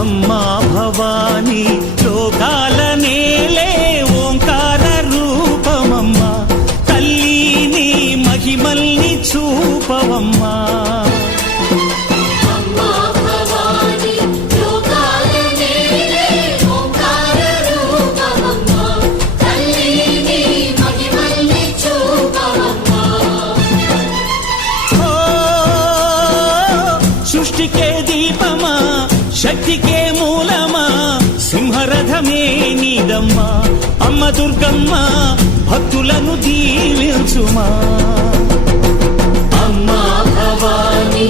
అమ్మా భవానీ లోకాల నేలే ఓంకార రూపమమ్మా, తల్లి నీ మహిమల్ని చూపవమ్మా. సృష్టికే దీపమా, శక్తికే మూలమా, సింహరథమే నీదమ్మా. అమ్మ దుర్గమ్మ భక్తులను దీవించుమా. అమ్మా భవానీ